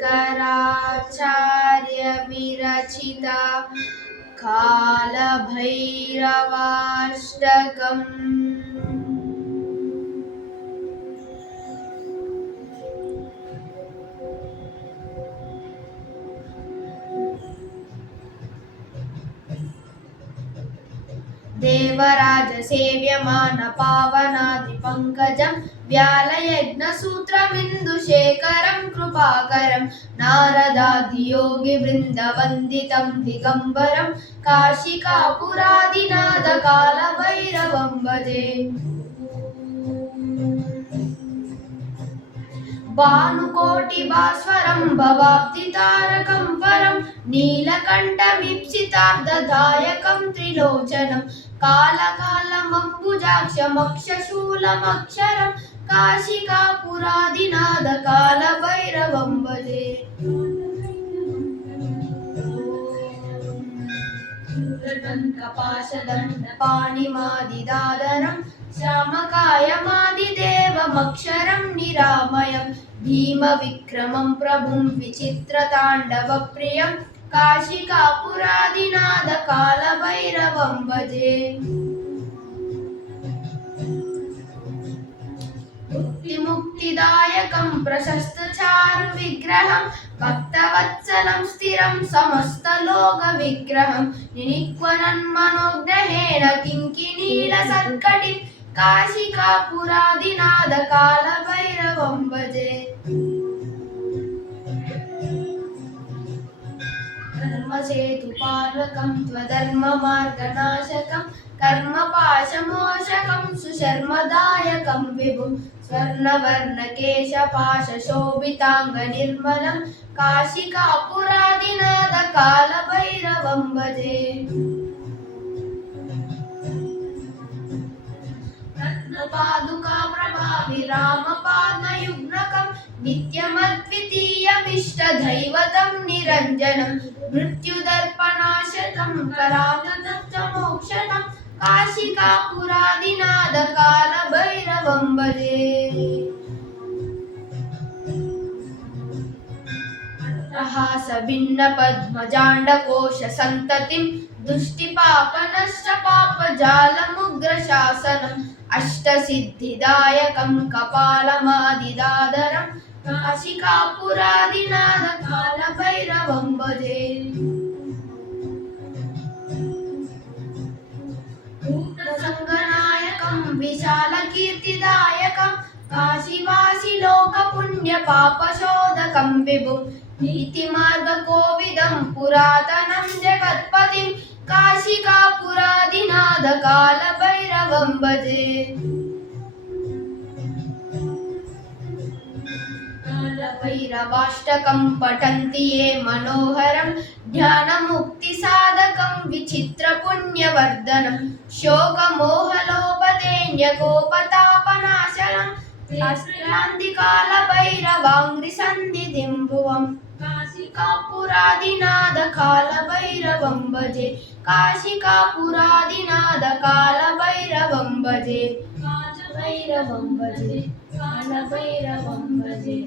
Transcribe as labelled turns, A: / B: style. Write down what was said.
A: शङ्कराचार्यविरचिता कालभैरवाष्टकम्। देवराजसेव्यमानपावनादिपङ्कजम् దేవరాజసేవ్యమాన పావనాది పంకజం వ్యాలయజ్ఞసూత్రమిందుశేఖరం కృపాకరం నారదాదియోగి బృందవందితం దిగంబరం కాశికాపురాదినాథ కాలభైరవం భజే భానుకోటి భాస్వరం భవాబ్ది తారకం పరం నీలకంఠమిప్సితార్థదాయకం త్రిలోచనం కాలకాలమంబుజాక్షమక్షశూలమక్షరం కాశికాపురాదినాథ కాలభైరవం భజే పాణిమాదిదాదరం శ్యామకాయమాదిదేవమక్షరం నిరామయం భీమవిక్రమం ప్రభుం విచిత్రతాండవప్రియం కాశికాపురాదినాథ కాలభైరవం ప్రశస్తచారు విగ్రహం భక్తవత్సలం స్థిరం సమస్తలోక విగ్రహం నినిక్వనన్మనోగ్రహేణ కింకినీల కాశికాపురాదినాద కాల భైరవం భజే కర్మసేతు పాలకం త్వధర్మ మార్గనాశకం కర్మ పాశమో शर्मदायकं विभुं स्वर्णवर्णकेशपाशशोभिताङ्गनिर्मलं काशिकापुरादिनादकालभैरवं भजे। रत्नपादुकाप्रभाविरामपादयुग्नकं नित्यमद्वितीयमिष्टदैवतं निरञ्जनं मृत्युदर्पणाशतं కాశికాపురాదినాద కాల కాలభైరవం భజే ప్రహాస భిన్న పద్మజాండకోశ సంతతిం దుష్టి పాప నష్ట పాప జాల ముగ్ర శాసనం అష్ట సిద్ధిదాయకం కపాలమాదిదాదరం కాశికాపురాదినాథ కాలభైరవం భజే కాశీవాసి లోక పుణ్య పాప శోధకం విభుం. నీతి మార్గ కోవిదం పురాతనం జగత్పతిం. కాశికాపురాదినాథ కాల భైరవం భజే. భైరవాష్టకం పఠంతి ఏ మనోహరం. ధ్యానముక్తి సాధకం విచిత్ర పుణ్యవర్ధనం భైరవాంగ్రి సంధి భువం కాశికాపురాదినాద కాల భైరవం భజే కాశికాపురాదినాద కాల భైరవం భజే కాల భైరవం భజే కాల భైరవం భజే